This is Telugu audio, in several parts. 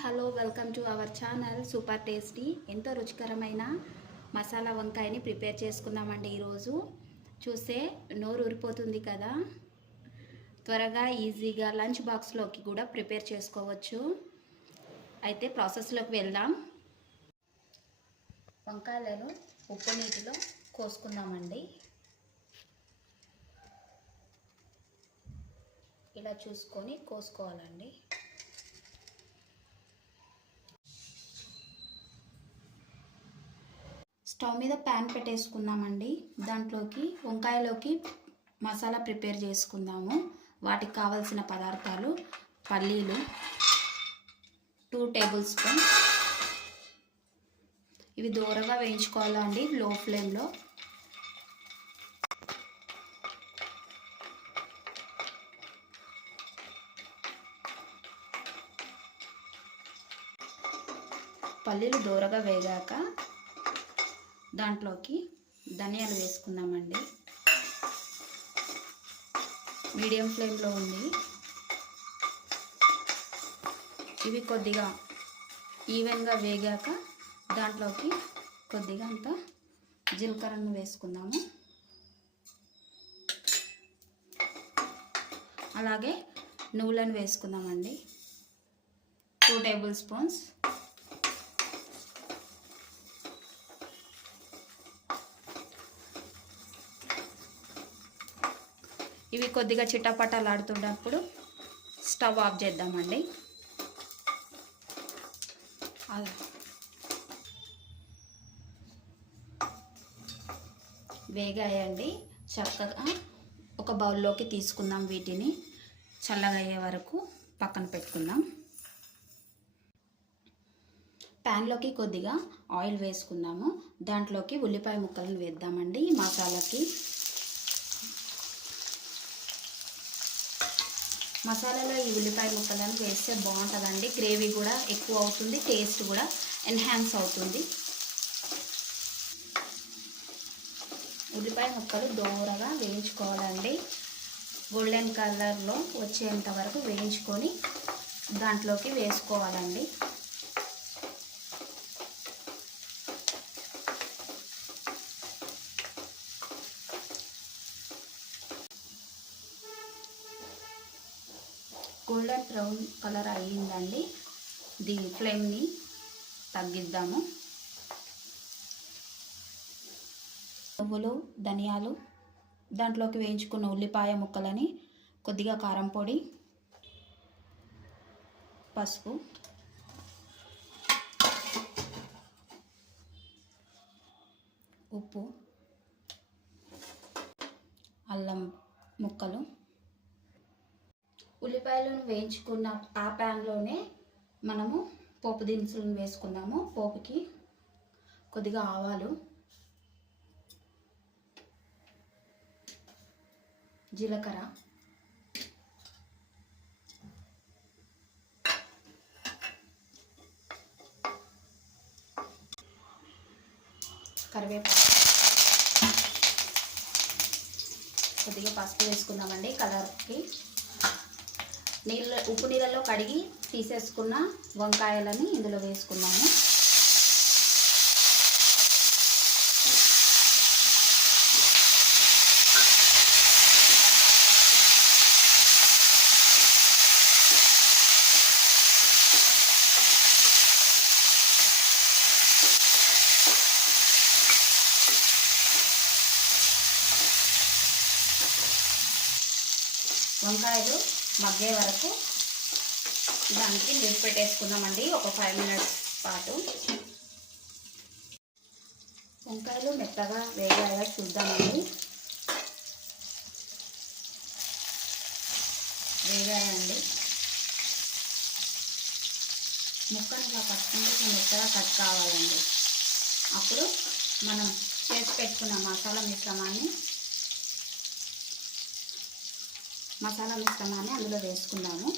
Hello welcome to our channel super tasty. ఎంతో రుచికరమైన మసాలా వంకాయని ప్రిపేర్ చేసుకుందామండి. ఈరోజు చూస్తే నోరు ఊరిపోతుంది కదా. త్వరగా ఈజీగా లంచ్ బాక్స్లోకి కూడా ప్రిపేర్ చేసుకోవచ్చు. అయితే ప్రాసెస్లోకి వెళ్దాం. వంకాయలను ఉప్పు నీటిలో కోసుకుందామండి. ఇలా చూసుకొని కోసుకోవాలండి. స్టవ్ మీద ప్యాన్ పెట్టేసుకుందామండి. దాంట్లోకి వంకాయలోకి మసాలా ప్రిపేర్ చేసుకుందాము. వాటికి కావలసిన పదార్థాలు: పల్లీలు 2 టేబుల్ స్పూన్. ఇవి దూరగా వేయించుకోవాలండి, లో ఫ్లేమ్లో. పల్లీలు దూరగా వేగాక దాంట్లోకి ధనియాలు వేసుకుందామండి. మీడియం ఫ్లేమ్లో ఉంది. ఇవి కొద్దిగా ఈవెన్గా వేగాక దాంట్లోకి కొద్దిగా అంత జీలకర్రను వేసుకుందాము. అలాగే నువ్వులను వేసుకుందామండి, 2 టేబుల్ స్పూన్స్. ఇవి కొద్దిగా చిట్టపట్టలాడుతున్నప్పుడు స్టవ్ ఆఫ్ చేద్దామండి. వేగాయండి. చక్కగా ఒక బౌల్లోకి తీసుకుందాం. వీటిని చల్లగా అయ్యే వరకు పక్కన పెట్టుకుందాం. ప్యాన్లోకి కొద్దిగా ఆయిల్ వేసుకుందాము. దాంట్లోకి ఉల్లిపాయ ముక్కలను వేద్దామండి. ఈ మసాలాకి మసాలాలో ఈ ఉల్లిపాయ ముక్కలను వేస్తే బాగుంటుందండి. గ్రేవీ కూడా ఎక్కువ అవుతుంది, టేస్ట్ కూడా ఎన్హాన్స్ అవుతుంది. ఉల్లిపాయ ముక్కలు దూరగా వేయించుకోవాలండి. గోల్డెన్ కలర్లో వచ్చేంత వరకు వేయించుకొని దాంట్లోకి వేసుకోవాలండి. గోల్డెన్ బ్రౌన్ కలర్ అయ్యిందండి. దీని ఫ్లేమ్ని తగ్గిద్దాము. నువ్వులు, ధనియాలు, దాంట్లోకి వేయించుకున్న ఉల్లిపాయ ముక్కలని, కొద్దిగా కారం పొడి, పసుపు, ఉప్పు, అల్లం ముక్కలు. ఉల్లిపాయలను వేయించుకున్న ఆ ప్యాన్లోనే మనము పోపు దినుసులను వేసుకుందాము. పోపుకి కొద్దిగా ఆవాలు, జీలకర్ర, కరివేపాకు, కొద్దిగా పసుపు వేసుకుందామండి కలర్కి. ఉప్పు నీళ్ళలో కడిగి తీసేసుకున్న వంకాయలని ఇందులో వేసుకున్నాము. వంకాయలు మగ్గే వరకు దానికి లిడ్ పెట్టేసుకుందామండి, ఒక 5 మినిట్స్ పాటు. వంకాయలు మెత్తగా వేగాయా చూద్దామండి. వేగాయండి. ముక్కను ఇలా పట్టుకుంటే మెత్తగా కట్ కావాలండి. అప్పుడు మనం చేసి పెట్టుకున్న మసాలా మిశ్రమాన్ని అందులో వేసుకుందాము.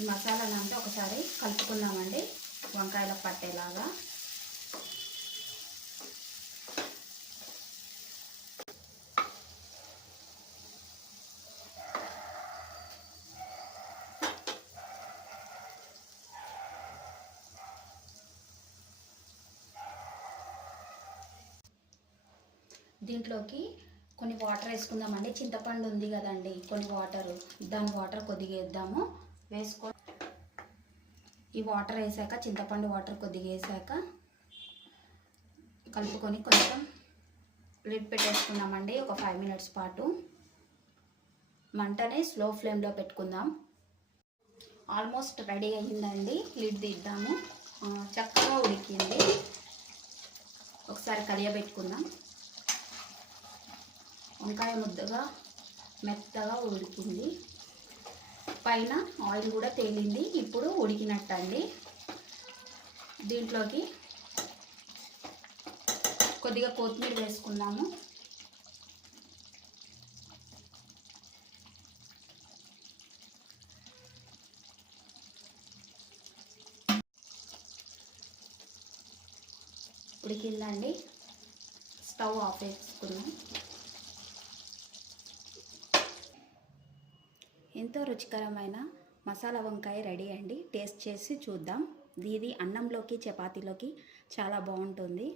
ఈ మసాలానంతా ఒకసారి కలుపుకుందామండి వంకాయలకు పట్టేలాగా. దీంట్లోకి కొన్ని వాటర్ వేసుకుందామండి. చింతపండు ఉంది కదండి, కొన్ని దాని వాటర్ కొద్దిగా వేద్దాము. ఈ వాటర్ వేసాక, చింతపండు వాటర్ కొద్దిగా వేసాక కలుపుకొని కొంచెం లిడ్ పెట్టేసుకుందామండి ఒక 5 మినిట్స్ పాటు. మంటనే స్లో ఫ్లేమ్లో పెట్టుకుందాం. ఆల్మోస్ట్ రెడీ అయ్యిందండి. లిడ్ తీద్దాము. చక్కగా ఉడికింది. ఒకసారి కలియబెట్టుకుందాం. వంకాయ ముద్దగా మెత్తగా ఉడికింది. పైన ఆయిల్ కూడా తేలింది. ఇప్పుడు ఉడికినట్టండి. దీంట్లోకి కొద్దిగా కొత్తిమీర వేసుకుందాము. ఉడికిందండి. స్టవ్ ఆఫ్ చేసుకుందాం. ఎంతో రుచికరమైన మసాలా వంకాయ రెడీ అండి. టేస్ట్ చేసి చూద్దాం. ఇది అన్నంలోకి చపాతీలోకి చాలా బాగుంటుంది.